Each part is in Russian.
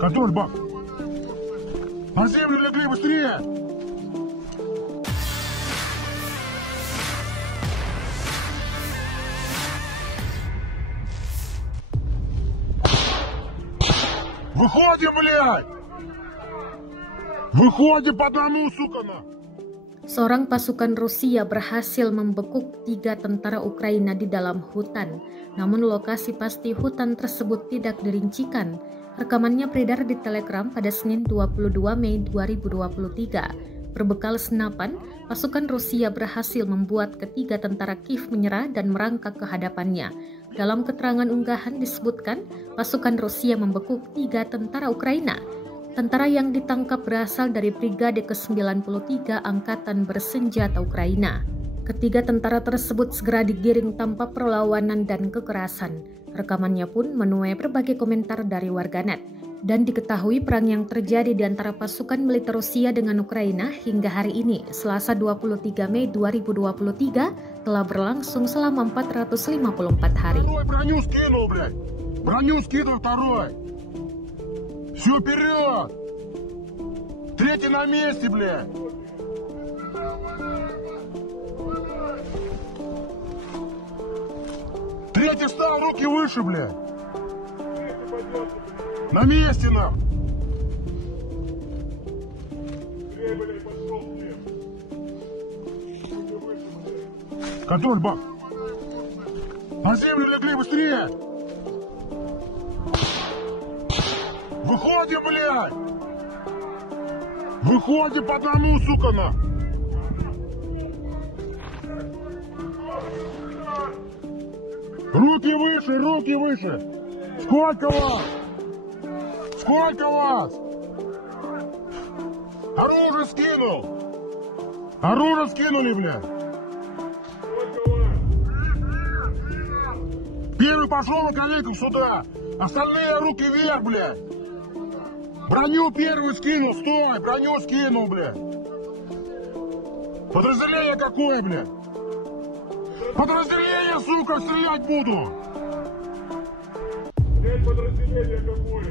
Контроль, бак! На землю легли, быстрее! Выходим, блядь! Выходим по одному, сука, на! Seorang pasukan Rusia berhasil membekuk 3 tentara Ukraina di dalam hutan. Namun lokasi pasti hutan tersebut tidak dirincikan. Rekamannya beredar di Telegram pada Senin 22 Mei 2023. Berbekal senapan, pasukan Rusia berhasil membuat ketiga tentara Kiev menyerah dan merangkak ke hadapannya. Dalam keterangan unggahan disebutkan, pasukan Rusia membekuk 3 tentara Ukraina. Tentara yang ditangkap berasal dari Brigade ke-93 Angkatan Bersenjata Ukraina. Ketiga tentara tersebut segera digiring tanpa perlawanan dan kekerasan. Rekamannya pun menuai berbagai komentar dari warganet. Dan diketahui perang yang terjadi di antara pasukan militer Rusia dengan Ukraina hingga hari ini, Selasa 23 Mei 2023, telah berlangsung selama 454 hari. Все, вперед! Третий на месте, блядь! Третий встал, руки выше, блядь! На месте, нам! Контроль, бак! На землю легли, быстрее! Выходим, блядь! Выходим по одному, сука, на! Руки выше, руки выше! Сколько вас? Сколько вас? Оружие скинул! Оружие скинули, блядь! Первый пошел на коллегу сюда! Остальные руки вверх, блядь! Броню первую скинул, стой! Броню скинул, блядь! Подразделение какое, блядь? Подразделение, сука, стрелять буду! Подразделение какое?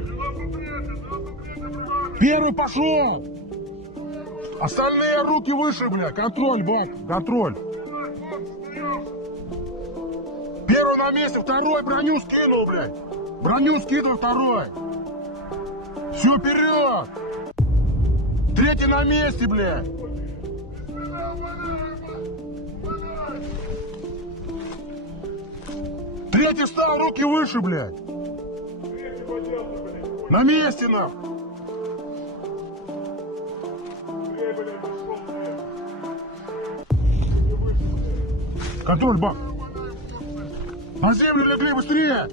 Первый пошел! Остальные руки выше, блядь! Контроль, бак! Контроль! Первый на месте, второй броню скинул, блядь! Броню скидывай, второй! Все, вперед! Третий на месте, блядь! Третий встал, руки выше, блядь! На месте, нахуй! Контроль, бак! На землю легли, быстрее!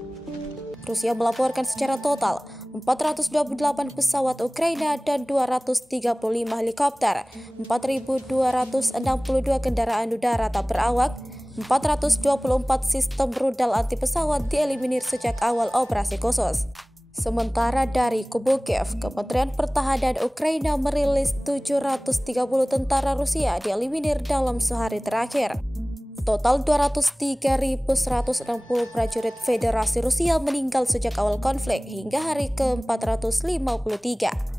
Rusia melaporkan secara total 428 pesawat Ukraina dan 235 helikopter, 4.262 kendaraan udara tak berawak, 424 sistem rudal anti pesawat dieliminir sejak awal operasi khusus. Sementara dari kubu Kiev, Kementerian Pertahanan Ukraina merilis 730 tentara Rusia dieliminir dalam sehari terakhir. Total 203.160 prajurit Federasi Rusia meninggal sejak awal konflik hingga hari ke-453.